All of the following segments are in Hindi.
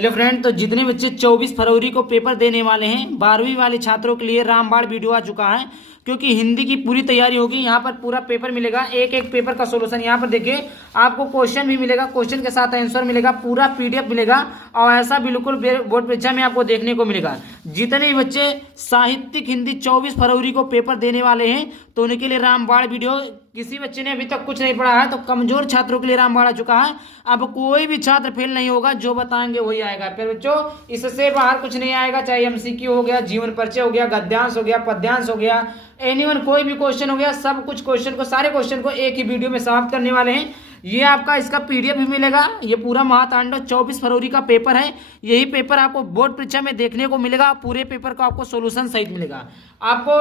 हेलो फ्रेंड, तो जितने बच्चे 24 फरवरी को पेपर देने वाले हैं 12वीं वाले छात्रों के लिए रामबाण वीडियो आ चुका है। क्योंकि हिंदी की पूरी तैयारी होगी। यहाँ पर पूरा पेपर मिलेगा, एक एक पेपर का सॉल्यूशन यहाँ पर देखिए। आपको क्वेश्चन भी मिलेगा, क्वेश्चन के साथ आंसर मिलेगा, पूरा पीडीएफ मिलेगा और ऐसा बिल्कुल बोर्ड परीक्षा में आपको देखने को मिलेगा। जितने भी बच्चे साहित्यिक हिंदी 24 फरवरी को पेपर देने वाले हैं तो उनके लिए रामबाण वीडियो। किसी बच्चे ने अभी तक कुछ नहीं पढ़ा है तो कमजोर छात्रों के लिए रामबाण आ चुका है। अब कोई भी छात्र फेल नहीं होगा, जो बताएंगे वही आएगा। फिर बच्चों इससे बाहर कुछ नहीं आएगा, चाहे एमसीक्यू हो गया, जीवन परिचय हो गया, गद्यांश हो गया, पद्यांश हो गया, एनीवन कोई भी क्वेश्चन हो गया, सब कुछ क्वेश्चन को, सारे क्वेश्चन को एक ही वीडियो में समाप्त करने वाले हैं। ये आपका इसका पीडीएफ भी मिलेगा। ये पूरा महातांडव 24 फरवरी का पेपर है। यही पेपर आपको बोर्ड परीक्षा में देखने को मिलेगा। पूरे पेपर का आपको सॉल्यूशन सहित मिलेगा। आपको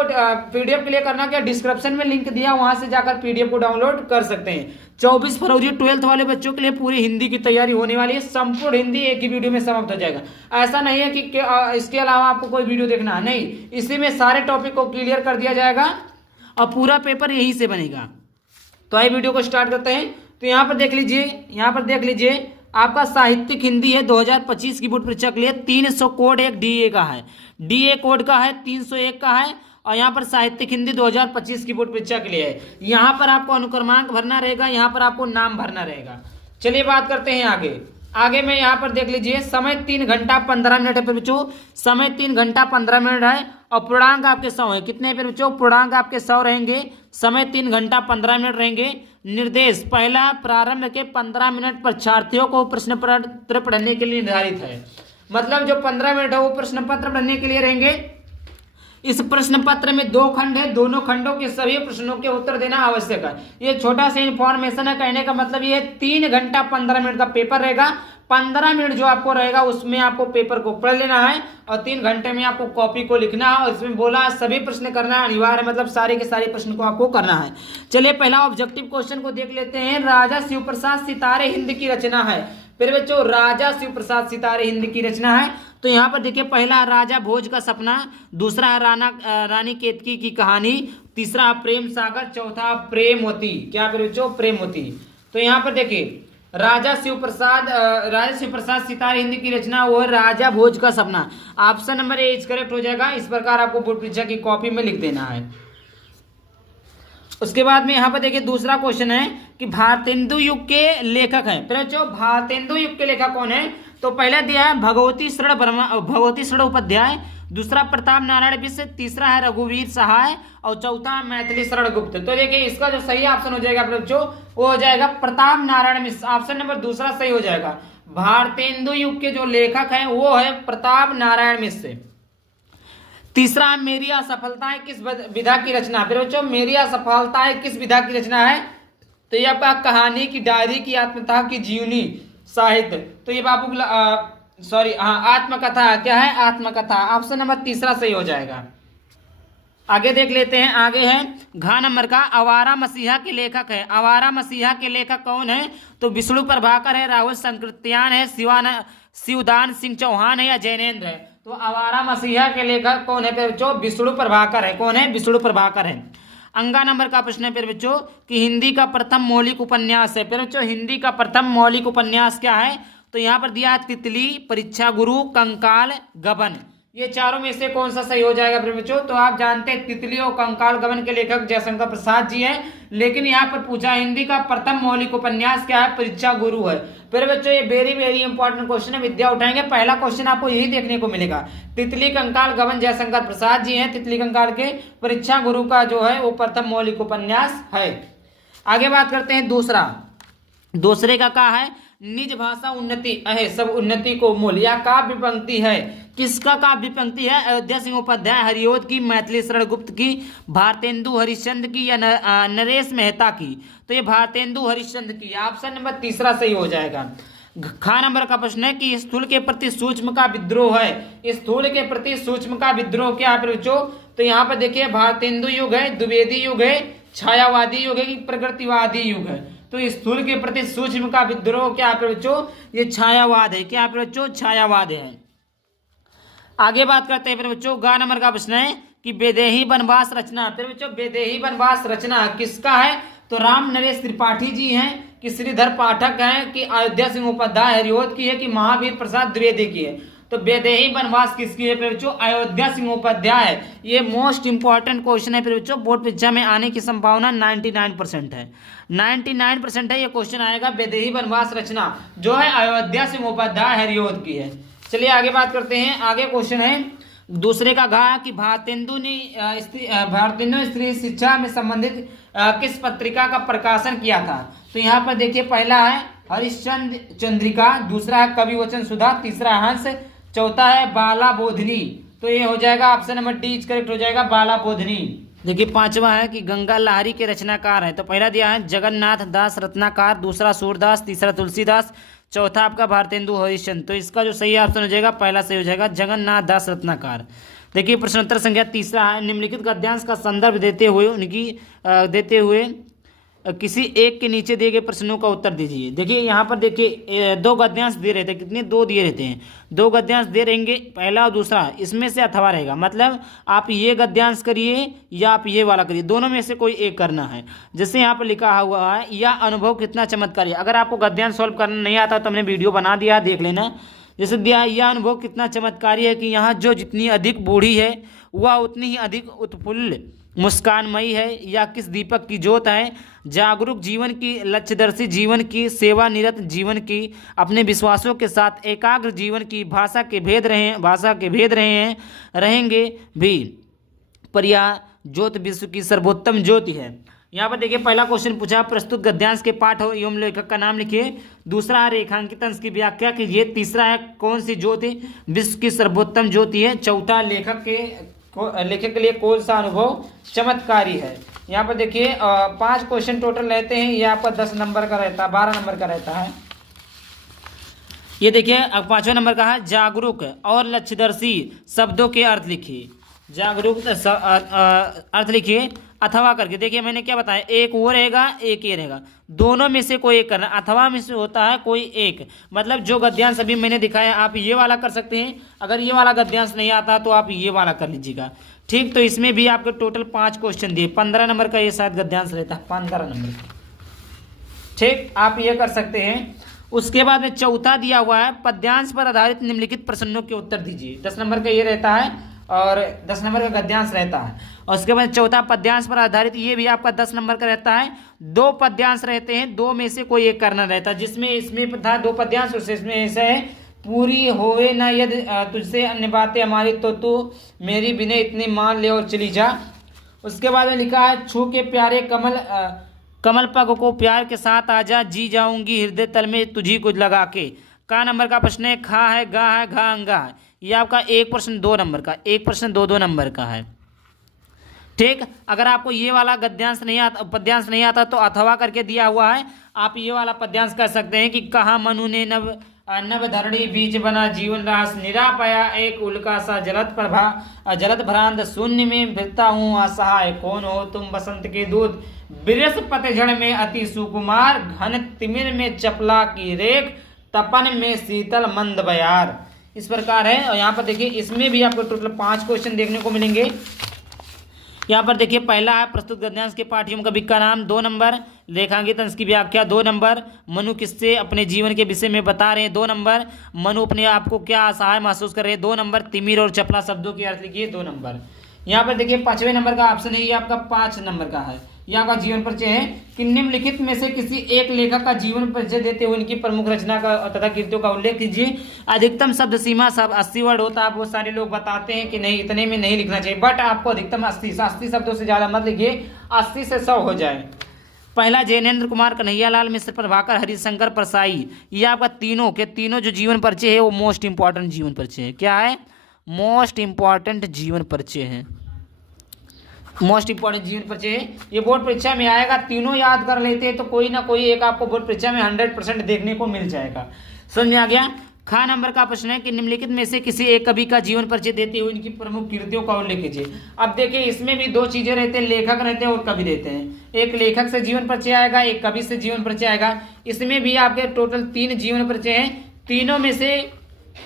पीडीएफ के लिए करना क्या, डिस्क्रिप्शन में लिंक दिया, वहां से जाकर पीडीएफ को डाउनलोड कर सकते हैं। 24 फरवरी 12th वाले बच्चों के लिए पूरी हिंदी की तैयारी होने वाली है। संपूर्ण हिंदी एक ही वीडियो में समाप्त हो जाएगा। ऐसा नहीं है कि इसके अलावा आपको कोई वीडियो देखना है, नहीं, इसी में सारे टॉपिक को क्लियर कर दिया जाएगा और पूरा पेपर यहीं से बनेगा। तो आइए वीडियो को स्टार्ट करते हैं। तो यहाँ पर देख लीजिए, आपका साहित्यिक हिंदी है 2025 की बोर्ड परीक्षा के लिए 300 कोड एक डीए का है, डीए कोड का है, 301 का है। और यहाँ पर साहित्यिक हिंदी 2025 की बोर्ड परीक्षा के लिए है। यहाँ पर आपको अनुक्रमांक भरना रहेगा, यहाँ पर आपको नाम भरना रहेगा। चलिए बात करते हैं आगे में यहाँ पर देख लीजिए, समय 3 घंटा 15 मिनट है बच्चों, समय 3 घंटा 15 मिनट है। और पूर्णांक आपके 100 है। कितने पे बच्चों, पूर्णांक आपके 100 रहेंगे। समय 3 घंटा 15 मिनट रहेंगे। निर्देश पहला, प्रारंभ के 15 मिनट परीक्षार्थियों को प्रश्न पत्र पढ़ने के लिए निर्धारित है। मतलब जो 15 मिनट है वो प्रश्न पत्र पढ़ने के लिए रहेंगे। इस प्रश्न पत्र में 2 खंड है, दोनों खंडों के सभी प्रश्नों के उत्तर देना आवश्यक है। ये छोटा सा इंफॉर्मेशन है। कहने का मतलब ये 3 घंटा 15 मिनट का पेपर रहेगा। 15 मिनट जो आपको रहेगा उसमें आपको पेपर को पढ़ लेना है और 3 घंटे में आपको कॉपी को लिखना है। और इसमें बोला सभी प्रश्न करना अनिवार्य, मतलब सारे के सारे प्रश्न को आपको करना है। चलिए पहला ऑब्जेक्टिव क्वेश्चन को देख लेते हैं। राजा शिव प्रसाद सितारे हिंद की रचना है। फिर बच्चों राजा शिव प्रसाद सितारे हिंद की रचना है। तो यहाँ पर देखिए, पहला राजा भोज का सपना, दूसरा रानी केतकी की कहानी, तीसरा प्रेम सागर, चौथा प्रेमवती। क्या फिर बच्चों, प्रेमवती। तो यहाँ पर देखिए राजा शिव प्रसाद सितारे हिंदी की रचना वो है राजा भोज का सपना। Option number A is correct हो जाएगा। इस प्रकार आपको बोर्ड परीक्षा की कॉपी में लिख देना है। उसके बाद में यहाँ पर देखिए दूसरा क्वेश्चन है कि भारतेंदु युग के लेखक हैं। फिर बच्चों भारतेंदु युग के लेखक कौन है? तो पहला दिया है भगवती शरण उपाध्याय, दूसरा प्रताप नारायण मिश्र, तीसरा है रघुवीर सहाय और चौथा मैथिली शरण गुप्त। तो देखिए इसका जो सही ऑप्शन हो जाएगा बच्चों वो हो जाएगा प्रताप नारायण मिश्र। ऑप्शन नंबर दूसरा सही हो जाएगा। भारतेंदु युग के जो लेखक हैं वो है प्रताप नारायण मिश्र। तीसरा, मेरी असफलताएं किस विधा की रचना। फिर बच्चों मेरी असफलताएं किस विधा की रचना है? तो ये आपका कहानी की, डायरी की, आत्मकथा की, जीवनी, साहित्य। तो ये बाबू आत्मकथा। क्या है? आत्मकथा। ऑप्शन नंबर तीसरा सही हो जाएगा। आगे देख लेते हैं। आगे है घ नंबर का, आवारा मसीहा के लेखक है। आवारा मसीहा के लेखक कौन है? तो विष्णु प्रभाकर है, राहुल संकृत्यान है, शिवदान सिंह चौहान है या जैनेन्द्र है। तो आवारा मसीहा के लेखक कौन है बच्चों? विष्णु प्रभाकर है। कौन है? विष्णु प्रभाकर है। अंगा नंबर का प्रश्न है फिर बच्चों कि हिंदी का प्रथम मौलिक उपन्यास है। फिर बच्चों हिंदी का प्रथम मौलिक उपन्यास क्या है? तो यहाँ पर दिया तितली, परीक्षा गुरु, कंकाल, गबन। ये चारों में से कौन सा सही हो जाएगा फिर बच्चों? तो आप जानते हैं तितली और कंकाल गबन के लेखक जयशंकर प्रसाद जी हैं। लेकिन यहाँ पर पूछा हिंदी का प्रथम मौलिक उपन्यास क्या है? परीक्षा गुरु है। फिर बच्चों ये वेरी वेरी इंपॉर्टेंट क्वेश्चन है, विद्या उठाएंगे। पहला क्वेश्चन आपको यही देखने को मिलेगा। तितली कंकाल गबन जयशंकर प्रसाद जी हैं तितली कंकाल के। परीक्षा गुरु का जो है वो प्रथम मौलिक उपन्यास है। आगे बात करते हैं दूसरे का क्या है? निज भाषा उन्नति अहे सब उन्नति को मूल। या काव्य पंक्ति है। किसका काव्य पंक्ति है? अयोध्या सिंह उपाध्याय हरिओद की, मैथिली शरण गुप्त की, भारतेंदु हरिश्चंद्र की या नरेश मेहता की। तो ये भारतेंदु हरिश्चंद्र की। ऑप्शन नंबर तीसरा सही हो जाएगा। खा नंबर का प्रश्न है कि स्थूल के प्रति सूक्ष्म का विद्रोह है। स्थूल के प्रति सूक्ष्म का विद्रोह क्या है बच्चों? तो यहाँ पर देखिए भारतेंदु युग है, द्विवेदी युग है, छायावादी युग है कि प्रगतिवादी युग है। तो स्थूल के प्रति सूक्ष्म का विद्रोह क्या है बच्चों? ये छायावाद है। क्या है बच्चों? छायावाद है। आगे बात करते हैं फिर बच्चों गा नंबर का प्रश्न है कि बेदेही वनवास रचना। फिर बच्चों बेदेही वनवास रचना किसका है? तो राम नरेश त्रिपाठी जी हैं, कि श्रीधर पाठक हैं, कि अयोध्या सिंह उपाध्याय हरिओद की है, कि महावीर प्रसाद द्विवेदी की है। तो वैदेही वनवास किसकी है फिर बच्चों? अयोध्या सिंह उपाध्याय। ये मोस्ट इंपॉर्टेंट क्वेश्चन है फिर बच्चों, बोर्ड परीक्षा में आने की संभावना 99% है। 99% है ये क्वेश्चन आएगा। वैदेही वनवास रचना जो है अयोध्या सिंह उपाध्याय हरिओद की है। चलिए आगे बात करते हैं। आगे क्वेश्चन है दूसरे का घा, कि भारतेंदु ने स्त्री शिक्षा में संबंधित किस पत्रिका का प्रकाशन किया था? तो यहाँ पर देखिए, पहला है हरिश्चंद्र चंद्रिका, दूसरा है कवि वचन सुधा, तीसरा हंस, चौथा है बाला बोधनी। तो ये हो जाएगा ऑप्शन नंबर डी करेक्ट हो जाएगा, बाला बोधनी। देखिए पांचवा है कि गंगा लहरी के रचनाकार है। तो पहला दिया है जगन्नाथ दास रत्नाकर, दूसरा सूरदास, तीसरा तुलसीदास, चौथा आपका भारतेंदु हरिश्चंद्र। तो इसका जो सही ऑप्शन हो जाएगा पहला सही हो जाएगा, जगन्नाथ दास रत्नाकर। देखिए प्रश्नोत्तर संख्या तीसरा है, निम्नलिखित गद्यांश का संदर्भ देते हुए किसी एक के नीचे दिए गए प्रश्नों का उत्तर दीजिए। देखिए यहाँ पर देखिए दो गद्यांश दे रहे थे, कितने? दो दिए रहते हैं, दो गद्यांश दे रहेंगे, पहला और दूसरा, इसमें से अथवा रहेगा। मतलब आप ये गद्यांश करिए या आप ये वाला करिए, दोनों में से कोई एक करना है। जैसे यहाँ पर लिखा हुआ है, यह अनुभव कितना चमत्कारी। अगर आपको गद्यांश सॉल्व करना नहीं आता तो हमने वीडियो बना दिया, देख लेना। जैसे दिया यह अनुभव कितना चमत्कारी है, कि यहाँ जो जितनी अधिक बूढ़ी है वह उतनी ही अधिक उत्फुल्ल मुस्कानमयी है, या किस दीपक की ज्योत है, जागरूक जीवन की, लक्ष्यदर्शी जीवन की, सेवानिरत जीवन की, अपने विश्वासों के साथ एकाग्र जीवन की, भाषा के भेद रहे हैं रहेंगे भी, पर यह ज्योत विश्व की सर्वोत्तम ज्योति है। यहाँ पर देखिए पहला क्वेश्चन पूछा, प्रस्तुत गद्यांश के पाठ हो एवं लेखक का नाम लिखिए। दूसरा है रेखांकित अंश की व्याख्या कीजिए। तीसरा है कौन सी ज्योति विश्व की सर्वोत्तम ज्योति है। चौथा लेखक के लिए कौन सा अनुभव चमत्कारी है। यहाँ पर देखिए 5 क्वेश्चन टोटल रहते हैं, ये आपका 10 नंबर का रहता है, 12 नंबर का रहता है। ये देखिए अब 5वें नंबर का है, जागरूक और लक्ष्यदर्शी शब्दों के अर्थ लिखिए। जागरूक अर्थ लिखिए अथवा करके। देखिए मैंने क्या बताया, एक वो रहेगा एक ये रहेगा, दोनों में से कोई एक करना। अथवा में से होता है कोई एक, मतलब जो गद्यांश अभी मैंने दिखाया आप ये वाला कर सकते हैं। अगर ये वाला गद्यांश नहीं आता तो आप ये वाला कर लीजिएगा, ठीक। तो इसमें भी आपके टोटल 5 क्वेश्चन दिए, 15 नंबर का ये शायद गद्यांश रहता है, 15 नंबर का, ठीक। आप ये कर सकते हैं। उसके बाद में चौथा दिया हुआ है, पद्यांश पर आधारित निम्नलिखित प्रश्नों के उत्तर दीजिए। 10 नंबर का ये रहता है और 10 नंबर का गद्यांश रहता है। और उसके बाद चौथा पद्यांश पर आधारित, ये भी आपका 10 नंबर का रहता है। 2 पद्यांश रहते हैं, 2 में से कोई एक करना रहता है। जिसमें इसमें था 2 पद्यांश, उसमें ऐसा है, पूरी होवे ना यदि तुझसे अन्य बातें हमारी, तो तू मेरी बिना इतनी मान ले और चली जा। उसके बाद में लिखा है, छू के प्यारे कमल पग को प्यार के साथ आजा, जी जाऊंगी हृदय तल में तुझी कुछ लगा के। का नंबर का प्रश्न है, खा है, घा अंगा है। ये आपका एक प्रश्न 2 नंबर का, एक प्रश्न 2 नंबर का है, ठीक। अगर आपको ये वाला गद्यांश नहीं आता, पद्यांश नहीं आता, तो अथवा करके दिया हुआ है, आप ये वाला पद्यांश कर सकते हैं कि कहा मनु ने नव धरणी बीच बना जीवन रास, निरा पाया एक उल्का सा जलत भ्रांत शून्य में फिरता हूँ असहाय, कौन हो तुम बसंत के दूत, बिरस पतझड़ में अति सुकुमार, घन तिमिर में चपला की रेख, तपन में शीतल मंद बयार। इस प्रकार है। और यहाँ पर देखिए इसमें भी आपको टोटल 5 क्वेश्चन देखने को मिलेंगे। यहाँ पर देखिए पहला है, प्रस्तुत गद्यांश के पाठियों का का नाम, 2 नंबर, रेखांकित अंश की व्याख्या 2 नंबर, मनु किससे अपने जीवन के विषय में बता रहे हैं 2 नंबर, मनु अपने आप को क्या असहाय महसूस कर रहे हैं 2 नंबर, तिमिर और चपला शब्दों के अर्थ लिखिए 2 नंबर। यहाँ पर देखिए 5वें नंबर का ऑप्शन है, ये आपका 5 नंबर का है। यहाँ का जीवन परिचय है कि निम्नलिखित में से किसी एक लेखक का जीवन परिचय देते हुए इनकी प्रमुख रचना का तथा कृतियों का उल्लेख कीजिए। अधिकतम शब्द सीमा सब 80 वर्ड होता है। बहुत सारे लोग बताते हैं कि नहीं इतने में नहीं लिखना चाहिए, बट आपको अधिकतम 80 शब्दों से ज्यादा मत लिखिए, 80 से 100 हो जाए। पहला जैनेन्द्र कुमार, कन्हैयालाल मिश्र, प्रभाकर, हरिशंकर परसाई। ये आपका तीनों के तीनों जो जीवन परिचय है वो मोस्ट इंपॉर्टेंट जीवन परिचय है। क्या है? मोस्ट इंपॉर्टेंट जीवन परिचय है, मोस्ट इंपॉर्टेंट जीवन परिचय है। ये बोर्ड परीक्षा में आएगा, तीनों याद कर लेते हैं तो कोई ना कोई एक आपको बोर्ड परीक्षा में 100% देखने को मिल जाएगा। समझ में आ गया? खा नंबर का प्रश्न है कि निम्नलिखित में से किसी एक कवि का जीवन परिचय देते हुए इनकी प्रमुख कृतियों का उल्लेख कीजिए। अब देखिए इसमें भी 2 चीजें रहते हैं, लेखक रहते हैं और कवि रहते हैं। एक लेखक से जीवन परिचय आएगा, एक कवि से जीवन परिचय आएगा। इसमें भी आपके टोटल 3 जीवन परिचय हैं। तीनों में से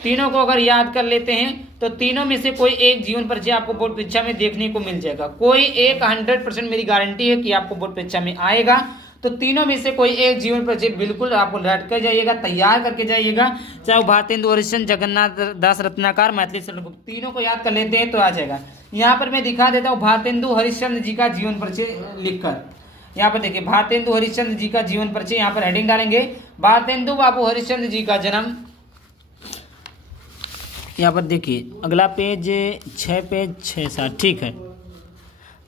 तीनों को अगर याद कर लेते हैं तो तीनों में से कोई एक जीवन परिचय आपको बोर्ड परीक्षा में देखने को मिल जाएगा। कोई एक 100% मेरी गारंटी है कि आपको बोर्ड परीक्षा में आएगा। तो तीनों में से कोई एक जीवन परिचय बिल्कुल आपको रट कर जाइएगा, तैयार करके जाइएगा, चाहे वो भारतेंदु हरिश्चंद्र, जगन्नाथ दास रत्नाकर, मैथिली शरण गुप्त, तीनों को याद कर लेते हैं तो आ जाएगा। यहाँ पर मैं दिखा देता हूँ भारतेंदु हरिश्चंद्र जी का जीवन परिचय लिखकर। यहाँ पर देखिए भारतेंदु हरिश्चंद्र जी का जीवन परिचय, यहाँ पर हेडिंग डालेंगे भारतेंदु बाबू हरिश्चंद्र जी का जन्म। यहाँ पर देखिए अगला पेज 6 ठीक है।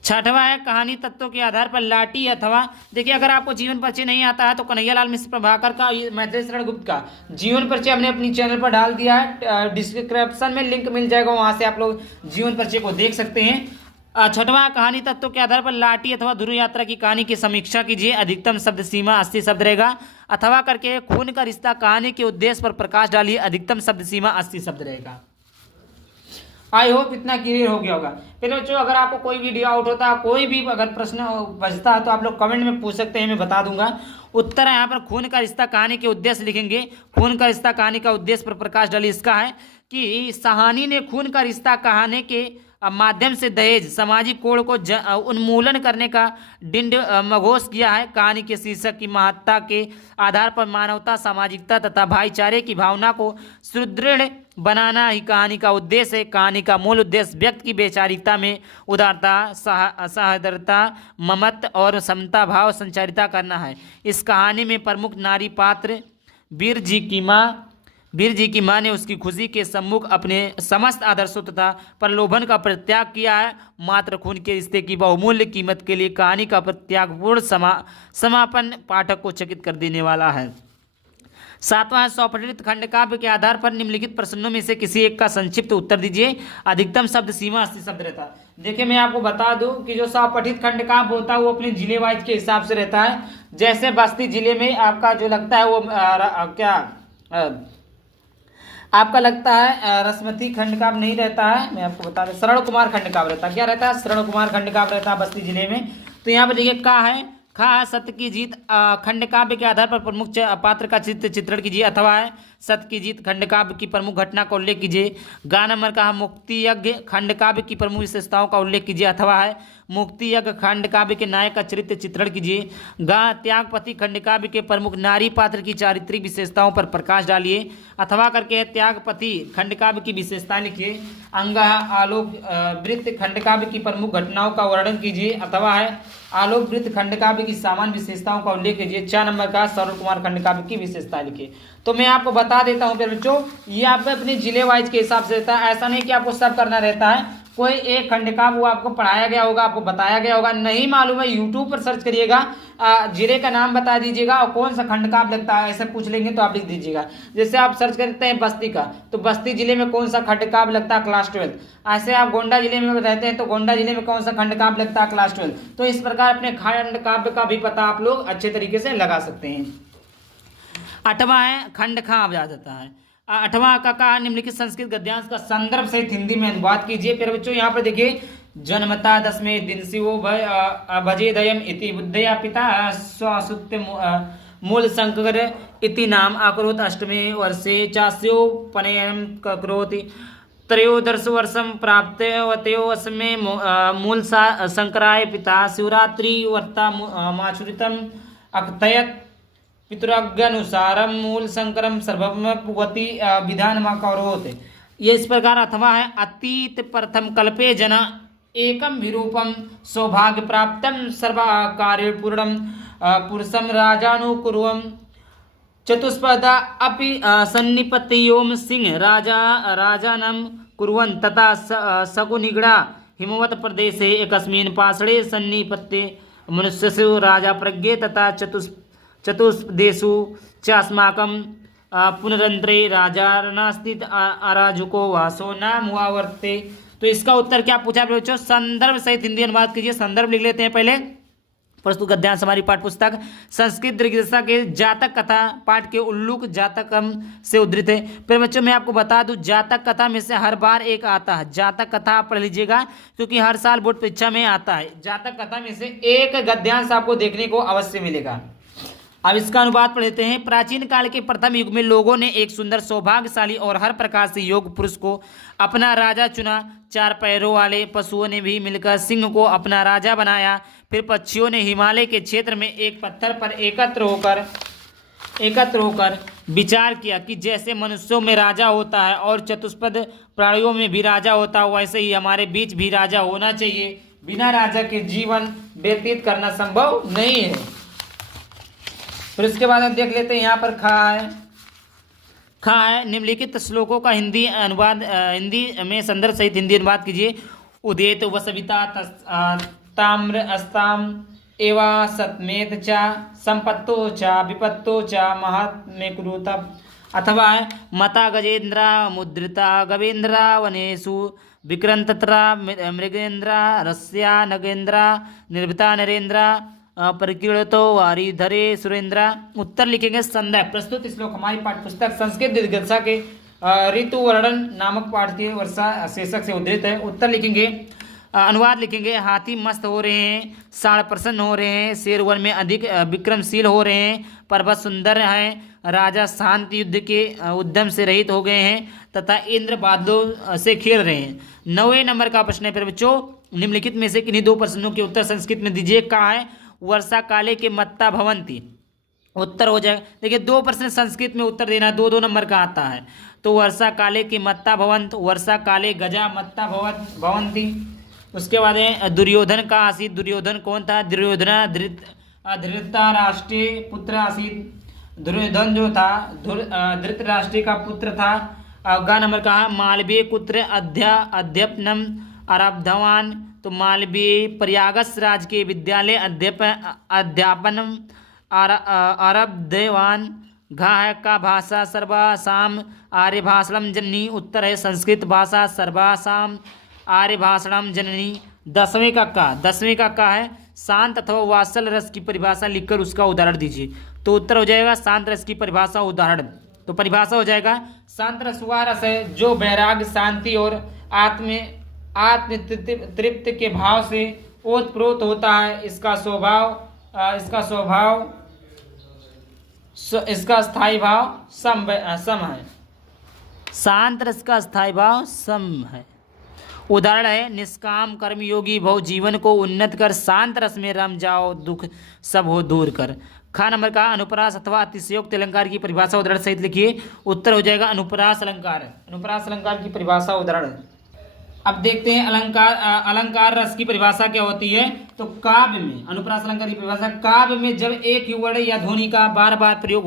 छठवां है कहानी तत्वों के आधार पर लाठी अथवा, देखिए अगर आपको जीवन परिचय नहीं आता है तो कन्हैयालाल मिश्र प्रभाकर का, मैथिली शरण गुप्त का जीवन परिचय हमने अपनी चैनल पर डाल दिया है, डिस्क्रिप्शन में लिंक मिल जाएगा, वहां से आप लोग जीवन परिचय को देख सकते हैं। छठवां कहानी तत्वों के आधार पर लाठी अथवा ध्रुव यात्रा की कहानी की समीक्षा कीजिए। अधिकतम शब्द सीमा 80 शब्द रहेगा। अथवा करके खून का रिश्ता कहानी के उद्देश्य पर प्रकाश डालिए। अधिकतम शब्द सीमा 80 शब्द रहेगा। आई होप इतना क्लियर हो गया होगा। फिर बच्चों अगर आपको कोई भी डाउट होता है, कोई भी अगर प्रश्न बचता है तो आप लोग कमेंट में पूछ सकते हैं, मैं बता दूंगा। उत्तर है यहाँ पर खून का रिश्ता कहानी के उद्देश्य लिखेंगे। खून का रिश्ता कहानी का उद्देश्य पर प्रकाश डालिए। इसका है कि सहानी ने खून का रिश्ता कहानी के माध्यम से दहेज सामाजिक कोड को उन्मूलन करने का डिंड मघोष किया है। कहानी के शीर्षक की महत्ता के आधार पर मानवता, सामाजिकता तथा भाईचारे की भावना को सुदृढ़ बनाना ही कहानी का उद्देश्य है। कहानी का मूल उद्देश्य व्यक्ति की वैचारिकता में उदारता, सहोदरता, ममत्व और समता भाव संचारिता करना है। इस कहानी में प्रमुख नारी पात्र वीर जी की मां ने उसकी खुशी के सम्मुख अपने समस्त आदर्शों तथा प्रलोभन का परित्याग किया है। मात्र खून के रिश्ते की बहुमूल्य कीमत के लिए कहानी का प्रत्यागपूर्ण समापन पाठक को चकित कर देने वाला है। सातवां है स्वपठित खंड काव्य के आधार पर निम्नलिखित प्रश्नों में से किसी एक का संक्षिप्त उत्तर दीजिए। अधिकतम शब्द सीमा 80 शब्द रहता है। देखिए मैं आपको बता दूं कि जो स्वपठित खंड काव्य होता है वो अपने जिले वाइज के हिसाब से रहता है। जैसे बस्ती जिले में आपका जो लगता है वो आपका लगता है रसमती खंड काव्य नहीं रहता है, मैं आपको बता दें श्रवण कुमार खंड काव्य रहता है। क्या रहता है? श्रवण कुमार खंड काव्य रहता है बस्ती जिले में। तो यहाँ पर देखिए का है खा सत्य की जीत खंड काव्य के आधार पर प्रमुख पात्र का चित्रण कीजिए। अथवा है सत्य की जीत खंड काव्य की प्रमुख घटना का उल्लेख कीजिए। गा नंबर का मुक्ति यज्ञ खंड काव्य की प्रमुख विशेषताओं का उल्लेख कीजिए। अथवा है मुक्ति यज्ञ खंड काव्य के नायक का चरित्र चित्रण कीजिए। गा त्यागपति खंड काव्य के प्रमुख नारी पात्र की चारित्रिक विशेषताओं पर प्रकाश डालिए। अथवा करके त्यागपति खंड काव्य की विशेषता लिखिए। अंगा आलोक वृत्त खंड काव्य की प्रमुख घटनाओं का वर्णन कीजिए। अथवा है आलोक वृत्त खंड काव्य की सामान्य विशेषताओं का उल्लेख कीजिए। 4 नंबर का श्रवण कुमार खंड काव्य की विशेषता लिखिए। तो मैं आपको बता देता हूँ बच्चों, ये आप अपने जिले वाइज के हिसाब से रहता है। ऐसा नहीं कि आपको सब करना रहता है। कोई एक खंड काव्य वो आपको पढ़ाया गया होगा, आपको बताया गया होगा, नहीं मालूम है यूट्यूब पर सर्च करिएगा, जिले का नाम बता दीजिएगा और कौन सा खंड काव्य लगता है ऐसे पूछ लेंगे तो आप लिख दीजिएगा। जैसे आप सर्च करते हैं बस्ती का तो बस्ती जिले में कौन सा खंड काव्य लगता है क्लास 12। ऐसे आप गोंडा जिले में रहते हैं तो गोंडा जिले में कौन सा खंड काव्य लगता है क्लास 12। तो इस प्रकार अपने खंड काव्य का भी पता आप लोग अच्छे तरीके से लगा सकते हैं। 8वां है खंड काव्य आ जाता है। 8वां का कहा निम्नलिखित संस्कृत गद्यांश का संदर्भ सहित हिंदी में अनुवाद कीजिए। फिर बच्चों यहाँ पर देखिए जन्मता 10वें दिन शिवो भजेदयम इति बुद्धया पिता स्वसुत्य मूल संकर इति नाम अकरोत्। 8वें वर्षे चास्योपनयनं करोति। त्रयोदश वर्षं प्राप्तवतयोऽस्मे मूल संकराय पिता शिवरात्रि वर्ता माचुरितम् अकथयत्। पितृज्ञानुसारम मूल संकरम सर्वमपवती विधानमाकरोत्। ये इस प्रकार। अथवा है अतीत प्रथम कल्पे जना एकम विरूपम सौभाग्य प्राप्तम सर्वकार्य पूर्णम पुरुषम राजानुकुर्वम। चतुष्पदा अपि सन्निपत्योम सिंह राजानं कुर्वन् तथा सकुनिगड़ा हिमवत प्रदेशे एकस्मिन् पाषणे सन्निपत्ते मनुष्यसु राजा प्रज्ञे तथा चतुष्देशु च अस्माकं पुनरंतरे राजारणास्थित अराजुको वासो नाम हुआ वर्ते। तो इसका उत्तर क्या पूछा बच्चों? संदर्भ सहित हिंदी अनुवाद कीजिए। संदर्भ लिख लेते हैं पहले। प्रस्तुत गद्यांश हमारी पाठ्य पुस्तक संस्कृत दृग्दशा के जातक कथा पाठ के उल्लूक जातकम से उद्धृत है। फिर बच्चों मैं आपको बता दूं जातक कथा में से हर बार एक आता है। जातक कथा आप पढ़ लीजिएगा क्योंकि हर साल बोर्ड परीक्षा में आता है। जातक कथा में से एक गद्यांश आपको देखने को अवश्य मिलेगा। अब इसका अनुवाद पढ़ लेते हैं। प्राचीन काल के प्रथम युग में लोगों ने एक सुंदर, सौभाग्यशाली और हर प्रकार से योग्य पुरुष को अपना राजा चुना। 4 पैरों वाले पशुओं ने भी मिलकर सिंह को अपना राजा बनाया। फिर पक्षियों ने हिमालय के क्षेत्र में एक पत्थर पर एकत्र होकर विचार किया कि जैसे मनुष्यों में राजा होता है और चतुष्पद प्राणियों में भी राजा होता है, वैसे ही हमारे बीच भी राजा होना चाहिए। बिना राजा के जीवन व्यतीत करना संभव नहीं है। फिर उसके बाद हम देख लेते हैं यहाँ पर खा है निम्नलिखित श्लोकों का हिंदी अनुवाद, हिंदी में संदर्भ सहित हिंदी अनुवाद कीजिए। उदेत वसविता ताम्र अस्ताम एवा सतमेत चा संपत्तो चा विपत्तो चा महात्मे कुरुता। अथवा मता गजेन्द्रा मुद्रिता गवेन्द्रा वनेषु विक्रंतत्रा मृगेन्द्रा रस्या नगेन्द्रा निर्भिता नरेन्द्रा परिकीर्णतो वारीधरे सुरेंद्रा। उत्तर लिखेंगे संध्या। प्रस्तुत श्लोक हमारी पाठ्य पुस्तक संस्कृत दिग्दशा के ऋतु वर्णन नामक पाठ्य वर्षा शीर्षक से उद्धृत है। उत्तर लिखेंगे, अनुवाद लिखेंगे। हाथी मस्त हो रहे हैं, साढ़ प्रसन्न हो रहे हैं, शेर वन में अधिक विक्रमशील हो रहे हैं, पर्वत सुंदर हैं, राजा शांत युद्ध के उद्यम से रहित हो गए हैं तथा इंद्र बादलों से खेल रहे हैं। 9वें नंबर का प्रश्न है फिर बच्चों, निम्नलिखित में से किन्हीं 2 प्रश्नों के उत्तर संस्कृत में दीजिए। कहा है वर्षा काले के मत्ता भवंती। उत्तर हो जाएगा, देखिए 2 प्रश्न संस्कृत में उत्तर देना, 2-2 नंबर का आता है। तो वर्षा काले के मत्ता भवंत, वर्षा काले गजा मत्ता भवंती। उसके बाद है दुर्योधन का आसीत। दुर्योधन कौन था? दुर्योधना धृतराष्ट्रीय पुत्र आसीत। दुर्योधन जो था धृतराष्ट्रीय का पुत्र था। ग नंबर कहा मालवीय पुत्र अध्यपनम आरब्धवान। तो मालवीय प्रयागस राज के विद्यालय अध्यापनम आरब्धवान। घा है का भाषा सर्वासाम आर्य भाषणम जननी। उत्तर है संस्कृत भाषा सर्वासाम आर्य भाषणम जननी। 10वें का है शांत अथवा वात्सल रस की परिभाषा लिखकर उसका उदाहरण दीजिए। तो उत्तर हो जाएगा शांत रस की परिभाषा उदाहरण। तो परिभाषा हो जाएगा शांत रस वह रस है जो वैराग्य, शांति और आत्म तृप्ति के भाव से ओतप्रोत होता है। इसका स्थायी भाव सम है। शांत रस का स्थायी भाव सम है। उदाहरण है निष्काम कर्मयोगी भव, जीवन को उन्नत कर शांत रस में रम जाओ, दुख सब हो दूर कर। खा नंबर का अनुप्रास अथवा अतिशयोक्त अलंकार की परिभाषा उदाहरण सहित लिखिए। उत्तर हो जाएगा अनुप्रास अलंकार की परिभाषा उदाहरण। अब देखते हैं अलंकार रस की परिभाषा क्या होती है। तो काव्य में अनुप्रास अलंकार की परिभाषा, काव्य में जब एक ही वर्ण या ध्वनि का बार बार प्रयोग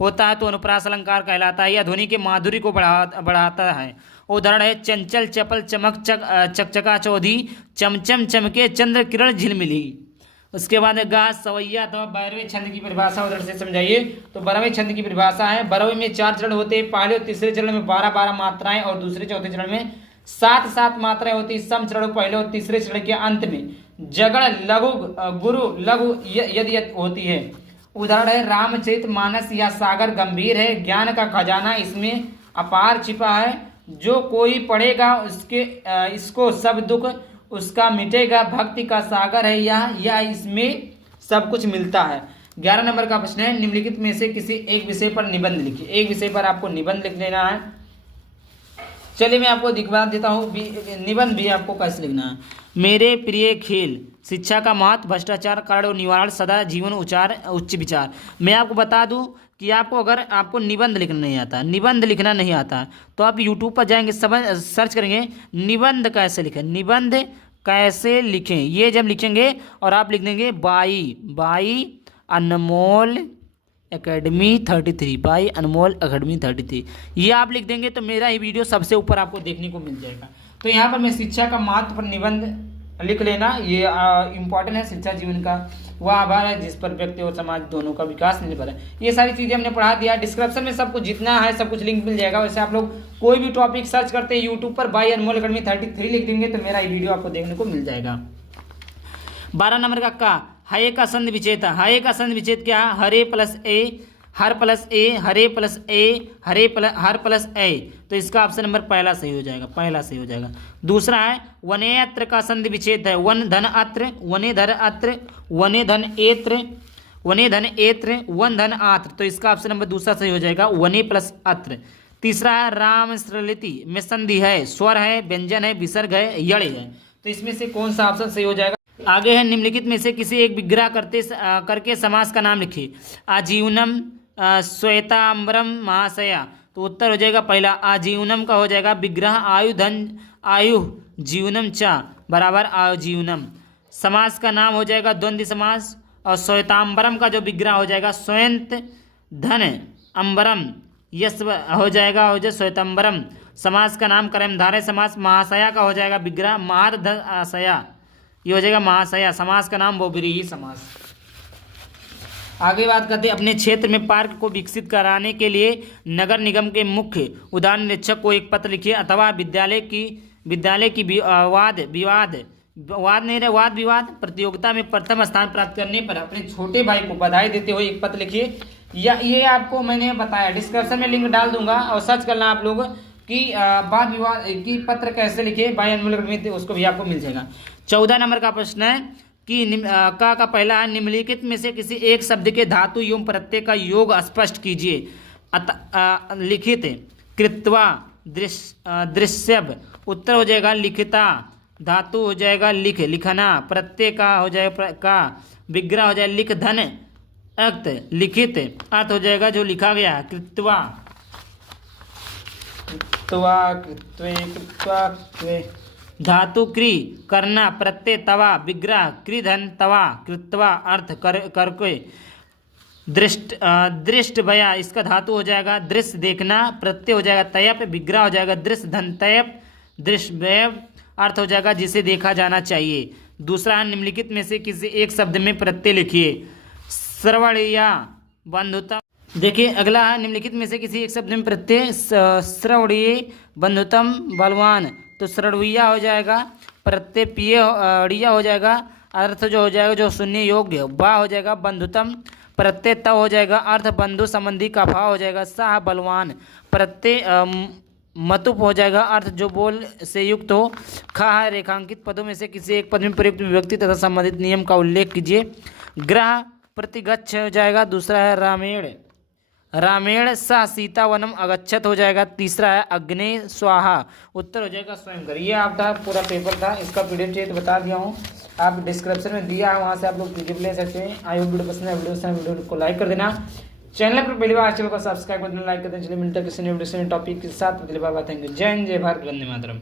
होता है तो अनुप्रास अलंकार कहलाता है। यह ध्वनि के माधुर्य को बढ़ाता है। उदाहरण है चंचल चपल चमक चकचका चौधी, चमचम चमके चंद्र किरण झिलमिली। उसके बाद गा सवैया अथवा 12वें छंद की परिभाषा उदाहरण से समझाइए। तो 12वें छंद की परिभाषा है 12वें में 4 चरण होते हैं। पहले और तीसरे चरण में 12-12 मात्राएं और दूसरे चौथे चरण में 7-7 मात्राएं होती। सम चरण पहले और तीसरे चरण के अंत में जगड़ लघु गुरु लघु यदि होती है। उदाहरण है रामचरित मानस या सागर गंभीर है, ज्ञान का खजाना इसमें अपार छिपा है, जो कोई पढ़ेगा इसको सब दुख उसका मिटेगा, भक्ति का सागर है यह इसमें सब कुछ मिलता है। 11 नंबर का प्रश्न है निम्नलिखित में से किसी एक विषय पर निबंध लिखिए। एक विषय पर आपको निबंध लिख लेना है। चलिए मैं आपको दिखवा देता हूँ निबंध भी आपको कैसे लिखना है। मेरे प्रिय खेल, शिक्षा का महत्व, भ्रष्टाचार कारण और निवारण, सदा जीवन उच्च विचार। मैं आपको बता दूं कि अगर आपको निबंध लिखना नहीं आता तो आप यूट्यूब पर जाएंगे, सर्च करेंगे निबंध कैसे लिखें। ये जब लिखेंगे और आप लिख देंगे by Anmol academy 33, by Anmol academy 33, ये आप लिख देंगे तो मेरा ही वीडियो सबसे ऊपर आपको देखने को मिल जाएगा। तो यहाँ पर मैं शिक्षा का महत्व पर निबंध लिख लेना, ये इम्पोर्टेंट है। शिक्षा जीवन का वह आधार है जिस पर व्यक्ति और समाज दोनों का विकास निर्भर है। ये सारी चीज़ें हमने पढ़ा दिया। डिस्क्रिप्शन में सब कुछ जितना है सब कुछ लिंक मिल जाएगा। वैसे आप लोग कोई भी टॉपिक सर्च करते हैं यूट्यूब पर बाई अनमोल एकेडमी 33 लिख देंगे तो मेरा ये वीडियो आपको देखने को मिल जाएगा। 12 नंबर का हये का संधि विच्छेद। हये का संधि विच्छेद क्या है? हरे प्लस ए, हर प्लस ए, हरे प्लस ए, हर प्लस ए। तो इसका ऑप्शन नंबर पहला सही हो जाएगा। दूसरा है वने अत्र का संधि विच्छेद है। वन धन अत्र, वने धर अत्र, वने धन एत्र, वने धन एत्र वन धन आत्र, तो इसका ऑप्शन नंबर दूसरा सही हो जाएगा, वने प्लस अत्र। तीसरा है राम श्रलिति में संधि है, स्वर है, व्यंजन है, विसर्ग है, यड़ है, तो इसमें से कौन सा ऑप्शन सही हो जाएगा। आगे है निम्नलिखित में से किसी एक विग्रह करके समास का नाम लिखिए। आजीवनम, श्वेतांबरम, महाशया, तो उत्तर हो जाएगा पहला आजीवनम का हो जाएगा विग्रह आयुधन आयु जीवनम चा बराबर आजीवनम। समास का नाम हो जाएगा द्वंद्व समास। और श्वेतांबरम का जो विग्रह हो जाएगा श्वेत धन अंबरम, यस हो जाएगा श्वेतांबरम। समास का नाम कर्मधारय समास। महाशया का हो जाएगा विग्रह महारधशया, ये हो जाएगा महाशया। समास का नाम बहुव्रीहि समास। आगे बात करते हैं अपने क्षेत्र में पार्क को विकसित कराने के लिए नगर निगम के मुख्य उद्यान निरीक्षक को एक पत्र लिखिए, अथवा विद्यालय की वाद विवाद प्रतियोगिता में प्रथम स्थान प्राप्त करने पर अपने छोटे भाई को बधाई देते हुए एक पत्र लिखिए। या ये आपको मैंने बताया, डिस्क्रिप्शन में लिंक डाल दूंगा और सर्च करना आप लोग कि वाद विवाद की पत्र कैसे लिखे भाई अनमोल, उसको भी आपको मिल जाएगा। 14 नंबर का प्रश्न है कि का पहला है निम्नलिखित में से किसी एक शब्द के धातु एवं प्रत्यय का योग स्पष्ट कीजिए। लिखित, कृत्वा, दृश्यव, उत्तर हो जाएगा लिखिता, धातु हो जाएगा लिख लिखना, प्रत्यय का हो जाएगा का, विग्रह हो जाएगा लिख धन अर्थ, लिखित अर्थ हो जाएगा जो लिखा गया है, कृत्वा धातु क्री करना, प्रत्यय तवा, विग्रह कृधन तवा, कृत्वा अर्थ करके, दृष्ट भया, इसका धातु हो जाएगा दृश्य देखना, प्रत्यय हो जाएगा तयप, विग्रह हो जाएगा दृश्य धन तयप, दृश्य अर्थ हो जाएगा जिसे देखा जाना चाहिए। दूसरा निम्नलिखित में से किसी एक शब्द में प्रत्यय लिखिए। श्रवण या बंधुता, देखिए अगला है निम्नलिखित में से किसी एक शब्द में प्रत्यय। श्रवणीय बंधुतम बलवान, तो श्रवणीया हो जाएगा, प्रत्यय पिया हो जाएगा, अर्थ जो हो जाएगा जो सुनने योग्य, बा हो जाएगा बंधुतम, प्रत्यय त हो जाएगा अर्थ बंधु संबंधी का भाव हो जाएगा सा बलवान, प्रत्यय मतुप हो जाएगा अर्थ जो बोल से युक्त हो। खा रेखांकित पदों में से किसी एक पद में प्रयुक्त विभक्ति तथा संबंधित नियम का उल्लेख कीजिए। ग्रह प्रतिगच्छ हो जाएगा। दूसरा है रामेण सा सीता वनम अगच्छत हो जाएगा। तीसरा है अग्नि स्वाहा, उत्तर हो जाएगा स्वयंवर। ये आपका पूरा पेपर था, इसका पीडीएफ चाहिए तो बता दिया हूँ, आप डिस्क्रिप्शन में दिया है, वहाँ से आप लोग पीडीएफ ले सकते हैं। आई होप वीडियो पसंद है, वीडियो को लाइक कर देना, चैनल पर पहली बार चैनल को सब्सक्राइब कर देना, लाइक कर देना। चलिए मिलते हैं किसी नए वीडियो से टॉपिक के साथ, थैंक यू, जय हिंद, जय भारत, वंदे मातरम।